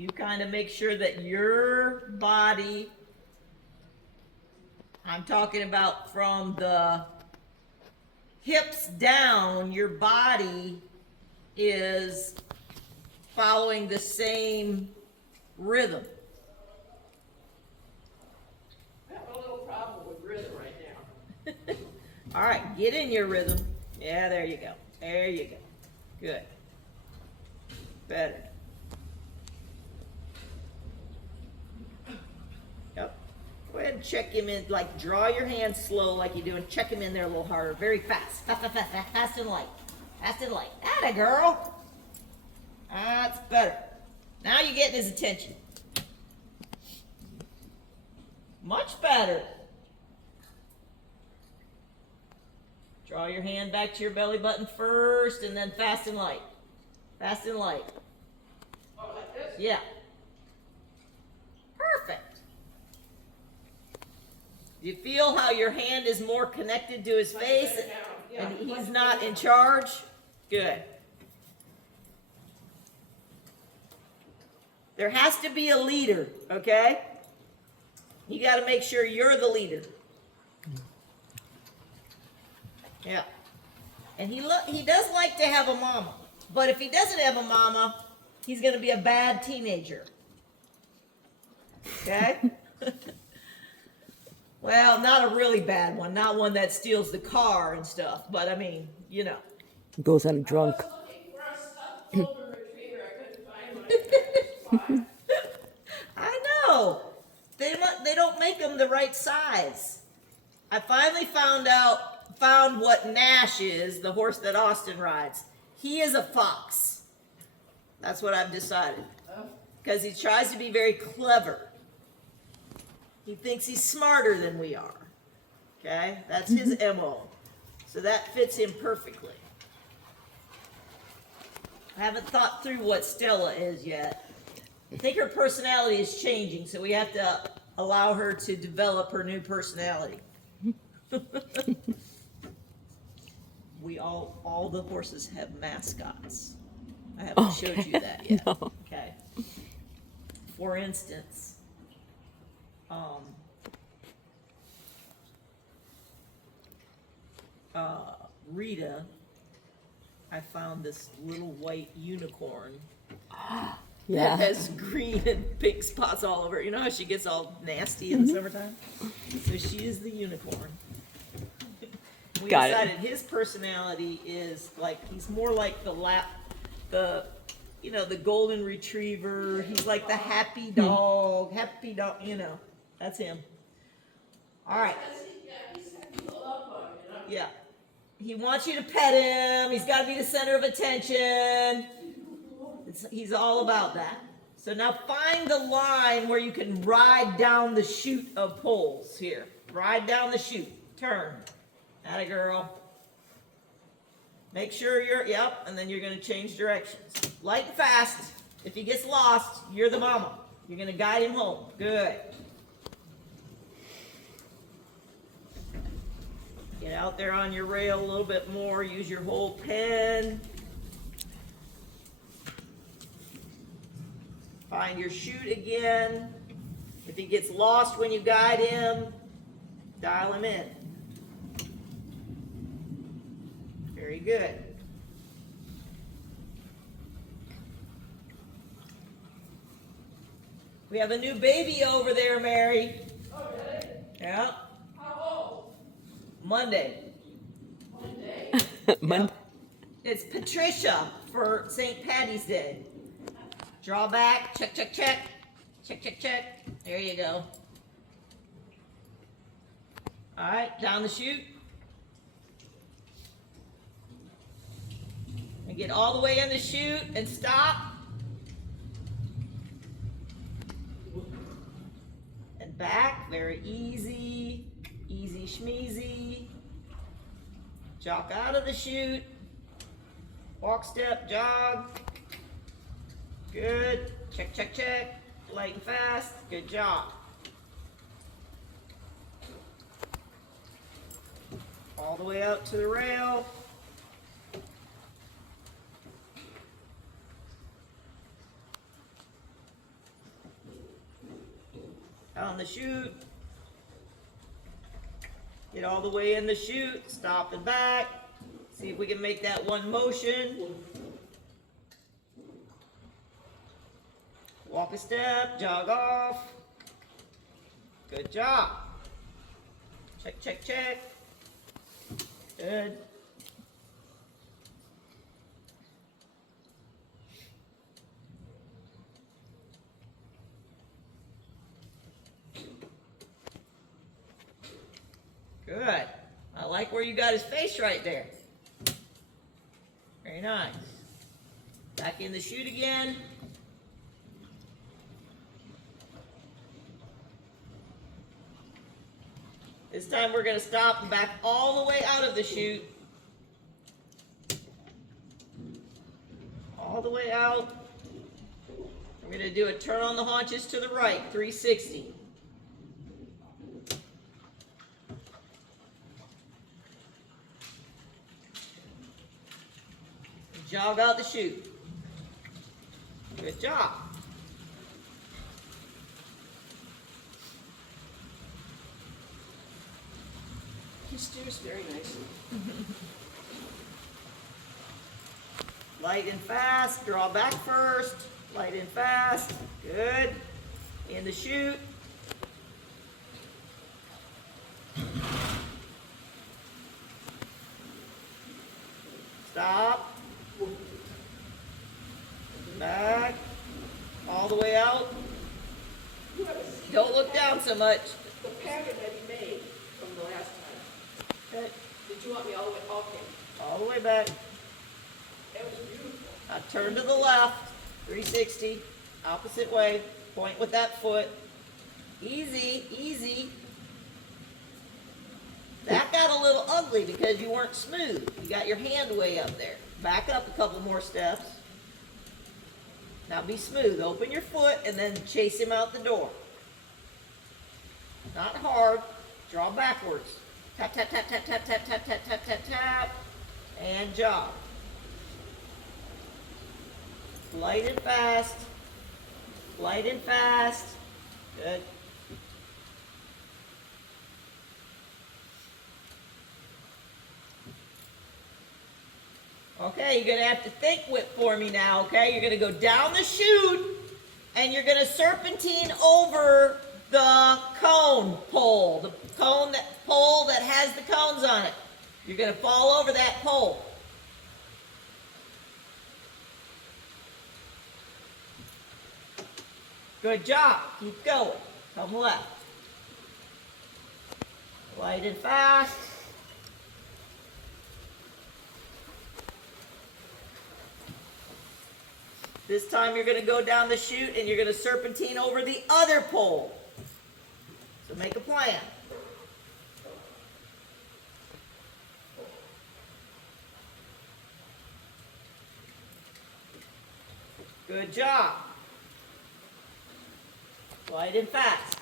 you kind of make sure that your body, I'm talking about from the hips down, your body is following the same rhythm. I have a little problem with rhythm right now. All right, get in your rhythm. Yeah, there you go. There you go. Good. Better. Yep. Go ahead and check him in, like draw your hand slow like you do and check him in there a little harder. Very fast. Fast, fast, fast, fast, fast and light. Fast and light. Atta girl. That's better. Now you're getting his attention. Much better. Draw your hand back to your belly button first and then fast and light. Fast and light. Oh, like this? Yeah. Perfect. Do you feel how your hand is more connected to his face Yeah, and he's much not better. in charge? Good. There has to be a leader, okay? You got to make sure you're the leader. Yeah. And he does like to have a mama. But if he doesn't have a mama, he's going to be a bad teenager. Okay? Well, not a really bad one. Not one that steals the car and stuff. But I mean, you know. Goes on drunk. I was looking for a stuffed golden retriever. I couldn't find one at the supply. I know. They don't make them the right size. I finally found what Nash is, the horse that Austin rides. He is a fox. That's what I've decided. Because he tries to be very clever. He thinks he's smarter than we are. Okay? That's his MO. So that fits him perfectly. I haven't thought through what Stella is yet. I think her personality is changing, so we have to allow her to develop her new personality. We all the horses have mascots. I haven't showed you that yet. No. Okay. For instance, Rita, I found this little white unicorn Yeah. that has green and pink spots all over it. You know how she gets all nasty in the summertime? So she is the unicorn. We Got it. decided his personality is like, he's more like the golden retriever. He's like the happy dog, that's him. All right. Yeah, he's got people up on you know. Yeah. He wants you to pet him. He's got to be the center of attention. He's all about that. So now find the line where you can ride down the chute of poles here. Ride down the chute. Turn. Atta girl. Make sure yep, and then you're going to change directions. Light and fast. If he gets lost, you're the mama. You're going to guide him home. Good. Get out there on your rail a little bit more. Use your whole pen. Find your chute again. If he gets lost when you guide him, dial him in. Very good. We have a new baby over there, Mary. Oh, really? Yeah. How old? Monday. Monday. Mon- It's Patricia for St. Patty's Day. Draw back. Check, check, check. Check, check, check. There you go. All right, down the chute. And get all the way in the chute and stop. And back. Very easy. Easy schmeezy. Jock out of the chute. Walk, step, jog. Good. Check, check, check. Light and fast. Good job. All the way out to the rail. Down the chute. Get all the way in the chute, stop and back. See if we can make that one motion. Walk a step, jog off. Good job. Check, check, check. Good. Good. I like where you got his face right there. Very nice. Back in the chute again. This time we're going to stop and back all the way out of the chute. All the way out. We're going to do a turn on the haunches to the right, 360. Jog out the chute. Good job. He steers very nicely. Light and fast. Draw back first. Light and fast. Good. In the chute. Stop. Back. All the way out. You haven't seen Don't look down so much. the pattern that he made from the last time. Okay. Did you want me all the way? Okay. All the way back. That was beautiful. Now turn to the left. 360. Opposite way. Point with that foot. Easy, easy. That got a little ugly because you weren't smooth. You got your hand way up there. Back up a couple more steps. Now be smooth. Open your foot and then chase him out the door. Not hard. Draw backwards. Tap, tap, tap, tap, tap, tap, tap, tap, tap, tap, tap. And jog. Light and fast. Light and fast. Good. Okay, you're going to have to think whip for me now, okay? You're going to go down the chute, and you're going to serpentine over the cone pole, the pole that has the cones on it. You're going to fall over that pole. Good job. Keep going. Come left. Light and fast. This time you're going to go down the chute and you're going to serpentine over the other pole. So make a plan. Good job. Light and fast.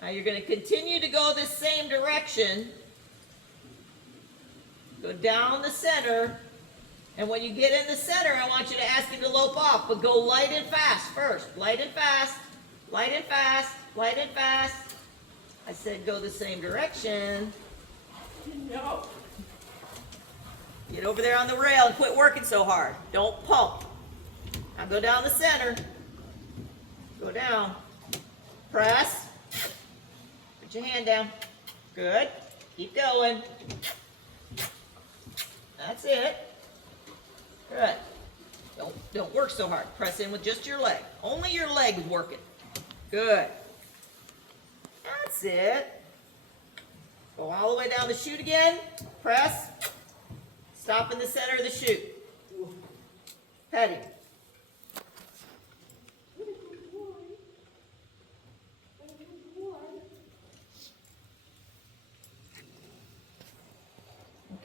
Now you're going to continue to go this same direction. Go down the center. And when you get in the center, I want you to ask him to lope off. But go light and fast first. Light and fast. Light and fast. Light and fast. I said go the same direction. No. Get over there on the rail and quit working so hard. Don't pump. Now go down the center. Go down. Press. Put your hand down. Good. Keep going. That's it. Good. Don't work so hard. Press in with just your leg. Only your leg is working. Good. That's it. Go all the way down the chute again. Press. Stop in the center of the chute. Petting.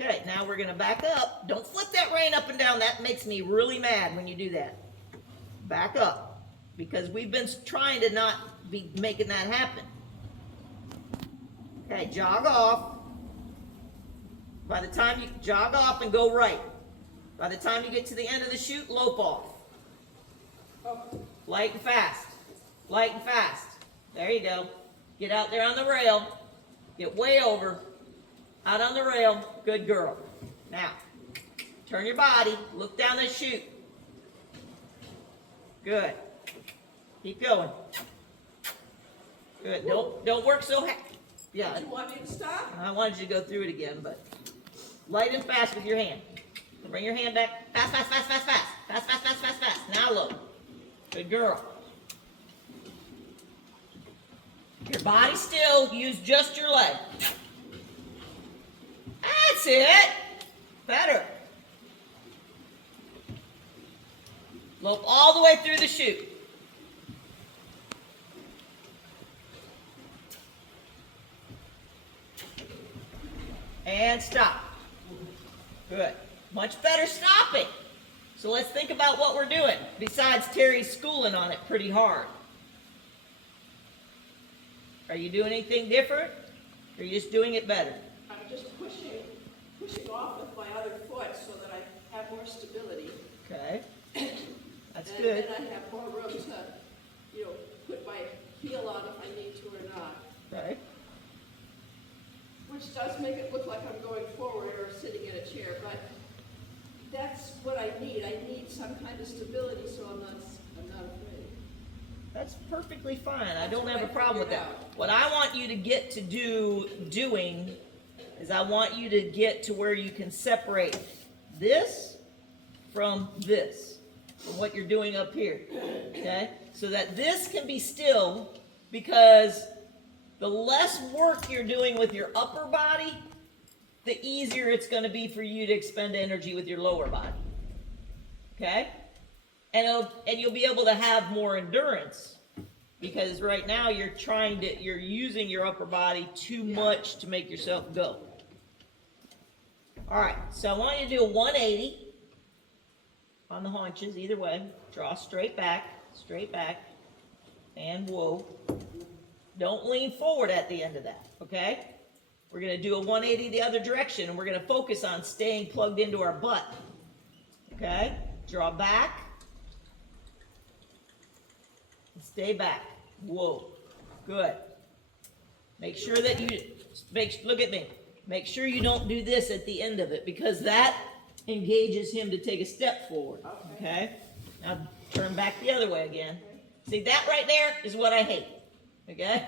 Okay, now we're going to back up. Don't flip that rein up and down. That makes me really mad when you do that. Back up. Because we've been trying to not be making that happen. Okay, jog off. By the time you jog off and go right. By the time you get to the end of the chute, lope off. Light and fast. Light and fast. There you go. Get out there on the rail. Get way over. Out on the rail. Good girl. Now, turn your body. Look down the chute. Good. Keep going. Good. Don't work so hard. Yeah. Do you want me to stop? I wanted you to go through it again, but light and fast with your hand. Bring your hand back. Fast, fast, fast, fast, fast. Fast, fast, fast, fast, fast. Now look. Good girl. Your body still. Use just your leg. That's it. Better. Lope all the way through the chute. And stop. Good. Much better stopping. So let's think about what we're doing, besides Terry's schooling on it pretty hard. Are you doing anything different? Or are you just doing it better? I'm just pushing off with my other foot so that I have more stability. Okay. That's And good. then I have more room to, put my heel on if I need to or not. Okay. Which does make it look like I'm going forward or sitting in a chair, but that's what I need. I need some kind of stability so I'm not afraid. That's perfectly fine. I That's don't what have a I problem with figured that. out. What I want you to get to doing is I want you to get to where you can separate this from what you're doing up here. Okay? So that this can be still, because the less work you're doing with your upper body, the easier it's going to be for you to expend energy with your lower body. Okay? And you'll be able to have more endurance, because right now you're using your upper body too much to make yourself go. All right, so I want you to do a 180 on the haunches, either way. Draw straight back, and whoa. Don't lean forward at the end of that, okay? We're going to do a 180 the other direction, and we're going to focus on staying plugged into our butt. Okay? Draw back. And stay back. Whoa. Good. Make sure that look at me. Make sure you don't do this at the end of it, because that engages him to take a step forward. Okay? Now turn back the other way again. See, that right there is what I hate. Okay?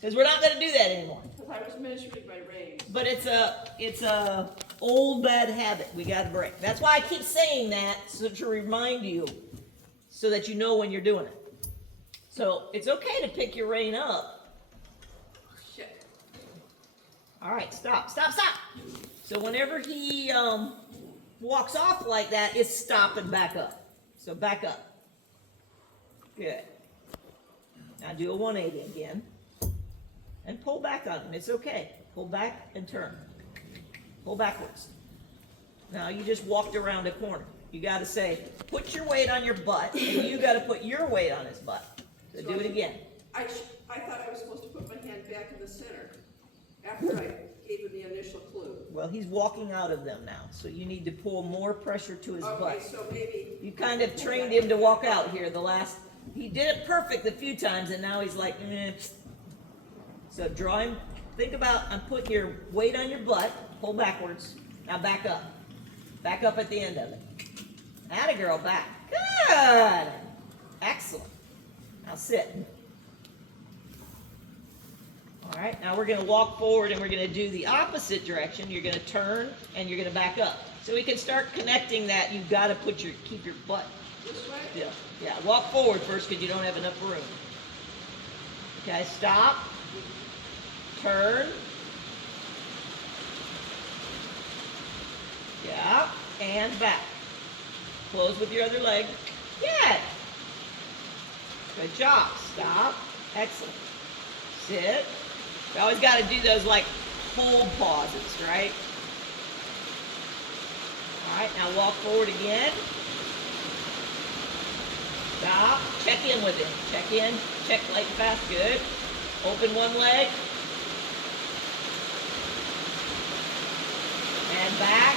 Because we're not going to do that anymore. Because I was ministering by rain. But it's a old bad habit we got to break. That's why I keep saying that, so to remind you, so that you know when you're doing it. So it's okay to pick your rein up. Shit. All right, stop. So whenever he walks off like that, it's stop and back up. So back up. Good. Now do a 180 again. And pull back on him. It's okay. Pull back and turn. Pull backwards. Now you just walked around a corner. You got to say, put your weight on your butt, and you got to put your weight on his butt. So do it again. I thought I was supposed to put my hand back in the center after I gave him the initial clue. Well, he's walking out of them now, so you need to pull more pressure to his Okay, butt. so maybe. You kind of trained him to walk out here he did it perfect a few times, and now he's like, eh. So draw him, think about, I'm putting your weight on your butt, pull backwards, now back up. Back up at the end of it. Atta girl, back. Good! Excellent. Now sit. All right, now we're gonna walk forward and we're gonna do the opposite direction. You're gonna turn and you're gonna back up. So we can start connecting that. You've gotta keep your butt. This way? Yeah, walk forward first because you don't have enough room. Okay, stop. Turn. Yeah, and back. Close with your other leg. Good. Good job. Stop. Excellent. Sit. You always got to do those like hold pauses, right? All right, now walk forward again. Stop. Check in with him. Check in. Check light and fast. Good. Open one leg. the back.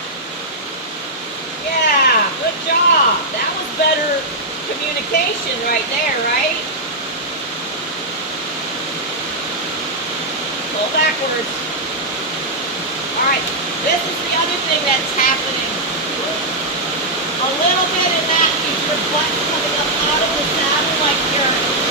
Yeah, good job. That was better communication right there, right? Pull backwards. All right, this is the other thing that's happening. A little bit in that is your butt coming up out of the saddle like you're